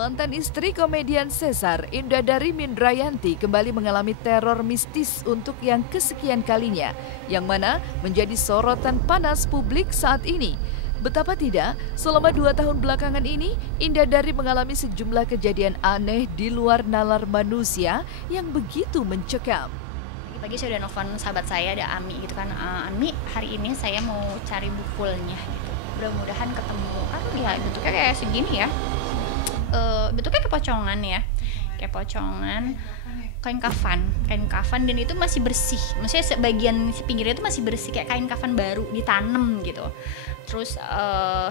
Mantan istri komedian Sesar, Indadari Mindrayanti, kembali mengalami teror mistis untuk yang kesekian kalinya, yang mana menjadi sorotan panas publik saat ini. Betapa tidak, selama 2 tahun belakangan ini, Indadari mengalami sejumlah kejadian aneh di luar nalar manusia yang begitu mencekam. Pagi saya udah nelfon sahabat saya, ada Ami gitu kan, Ami hari ini saya mau cari bukulnya gitu, mudah-mudahan ketemu. Ya bentuknya kayak segini ya, bentuknya kepocongan ya, kayak pocongan kain kafan dan itu masih bersih, maksudnya sebagian pinggirnya itu masih bersih kayak kain kafan baru ditanam gitu. Terus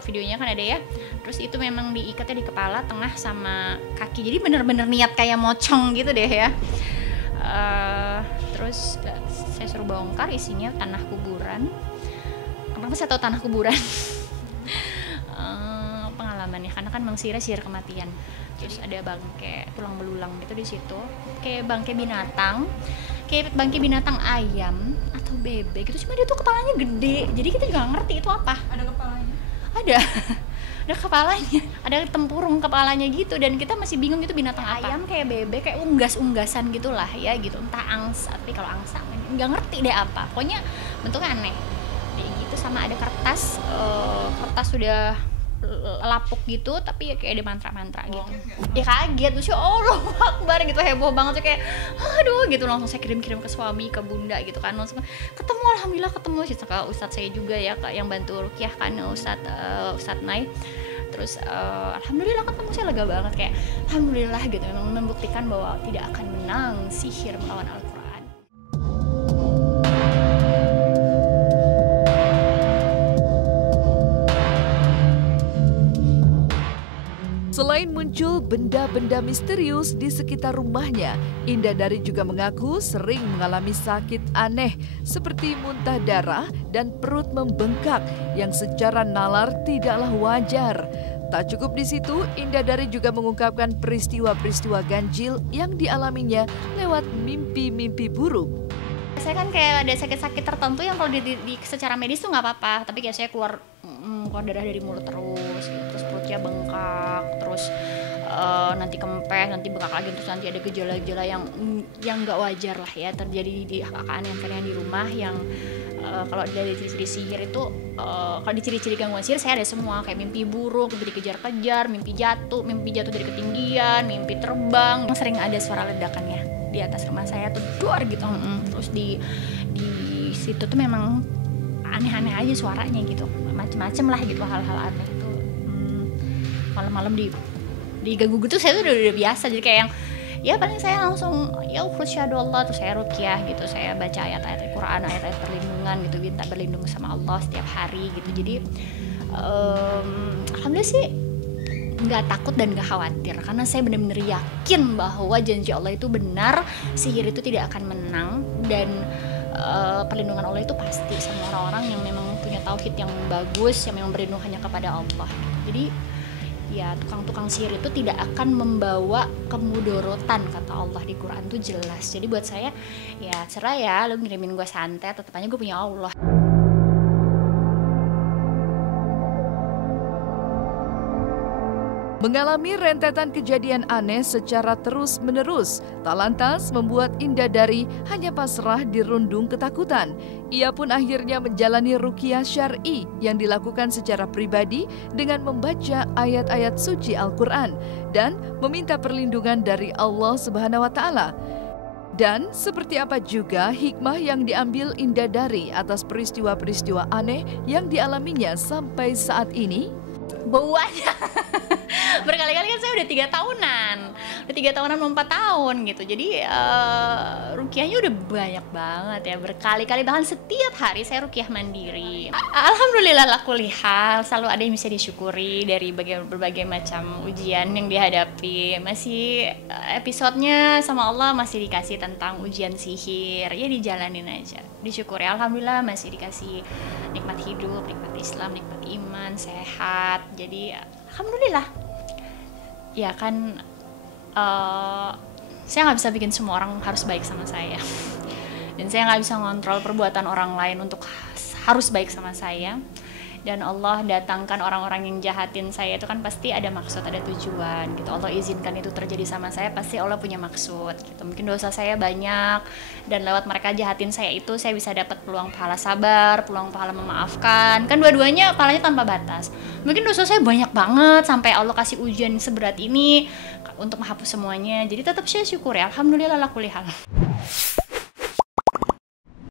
videonya kan ada ya, terus itu memang diikatnya di kepala, tengah sama kaki, jadi bener-bener niat kayak mocong gitu deh ya. Terus saya suruh bongkar, isinya tanah kuburan. Kenapa saya tahu tanah kuburan? Pengalaman ya, karena kan sihir kematian. Terus ada bangkai tulang belulang gitu di situ, kayak bangkai binatang ayam atau bebek gitu, cuma dia tuh kepalanya gede, jadi kita juga nggak ngerti itu apa. Ada kepalanya? Ada kepalanya, ada tempurung kepalanya gitu, dan kita masih bingung itu binatang ayam kayak bebek, kayak unggasan gitulah ya gitu, entah angsa, tapi kalau angsa nggak ngerti deh apa, pokoknya bentuknya aneh kayak gitu. Sama ada kertas sudah lapuk gitu, tapi ya kayak ada mantra-mantra gitu. Ya kaget tuh, Allah Akbar gitu, heboh banget tuh, kayak aduh gitu, langsung saya kirim ke suami, ke bunda gitu kan, langsung ketemu, alhamdulillah ketemu sih ke ustadz saya juga ya, yang bantu ruqyah kan, ustadz Nay. Terus alhamdulillah ketemu, saya lega banget, kayak alhamdulillah gitu, memang membuktikan bahwa tidak akan menang sihir melawan Al-Quran. Selain muncul benda-benda misterius di sekitar rumahnya, Indadari juga mengaku sering mengalami sakit aneh seperti muntah darah dan perut membengkak yang secara nalar tidaklah wajar. Tak cukup di situ, Indadari juga mengungkapkan peristiwa-peristiwa ganjil yang dialaminya lewat mimpi-mimpi buruk. Saya kan kayak ada sakit-sakit tertentu yang kalau secara medis tuh nggak apa-apa, tapi kayak saya keluar darah dari mulut terus gitu, terus perutnya bengkak, terus nanti kempes, nanti bengkak lagi, terus nanti ada gejala-gejala yang nggak wajar lah ya terjadi di keanehan-keanehan di rumah, yang kalau dari ciri-ciri sihir itu, kalau di ciri-ciri gangguan sihir saya ada semua, kayak mimpi buruk, mimpi dikejar-kejar, mimpi jatuh dari ketinggian, mimpi terbang. Sering ada suara ledakannya di atas rumah saya tuh, duar gitu. Terus di situ tuh memang aneh-aneh aja suaranya gitu, macem-macem lah gitu, hal-hal aneh itu. Malam-malam diganggu gitu, saya tuh udah biasa, jadi kayak yang ya paling saya langsung ya syahadu Allah, terus saya ruqyah gitu, saya baca ayat-ayat Al-Quran, ayat-ayat perlindungan gitu, minta berlindung sama Allah setiap hari gitu. Jadi alhamdulillah sih nggak takut dan nggak khawatir, karena saya benar-benar yakin bahwa janji Allah itu benar, sihir itu tidak akan menang, dan perlindungan Allah itu pasti sama orang-orang yang memang punya tauhid yang bagus, yang memang berlindung hanya kepada Allah. Jadi ya tukang-tukang sihir itu tidak akan membawa kemudorotan, kata Allah di Quran tuh jelas. Jadi buat saya ya cerah ya, lu ngirimin gue santet, tetep aja gue punya Allah. Mengalami rentetan kejadian aneh secara terus-menerus, tak lantas membuat Indadari hanya pasrah dirundung ketakutan. Ia pun akhirnya menjalani ruqyah syar'i yang dilakukan secara pribadi dengan membaca ayat-ayat suci Al-Quran dan meminta perlindungan dari Allah Subhanahu wa Ta'ala. Dan seperti apa juga hikmah yang diambil Indadari atas peristiwa-peristiwa aneh yang dialaminya sampai saat ini? Bauannya berkali-kali kan, saya udah 3 tahunan mau 4 tahun gitu, jadi ruqyahnya udah banyak banget ya, berkali-kali, bahkan setiap hari saya ruqyah mandiri. Alhamdulillah ala kulli hal, selalu ada yang bisa disyukuri dari berbagai macam ujian yang dihadapi. Masih episodenya sama Allah masih dikasih tentang ujian sihir, ya dijalanin aja, disyukuri. Alhamdulillah masih dikasih nikmat hidup, nikmat Islam, nikmat iman, sehat. Jadi alhamdulillah ya kan, saya nggak bisa bikin semua orang harus baik sama saya, dan saya nggak bisa ngontrol perbuatan orang lain untuk harus baik sama saya. dan Allah datangkan orang-orang yang jahatin saya itu kan pasti ada maksud, ada tujuan gitu. Allah izinkan itu terjadi sama saya, pasti Allah punya maksud gitu. Mungkin dosa saya banyak dan lewat mereka jahatin saya itu saya bisa dapat peluang pahala sabar, peluang pahala memaafkan. Kan dua-duanya pahalanya tanpa batas. Mungkin dosa saya banyak banget sampai Allah kasih ujian seberat ini untuk menghapus semuanya. Jadi tetap saya syukur ya, alhamdulillah ala kulli hal.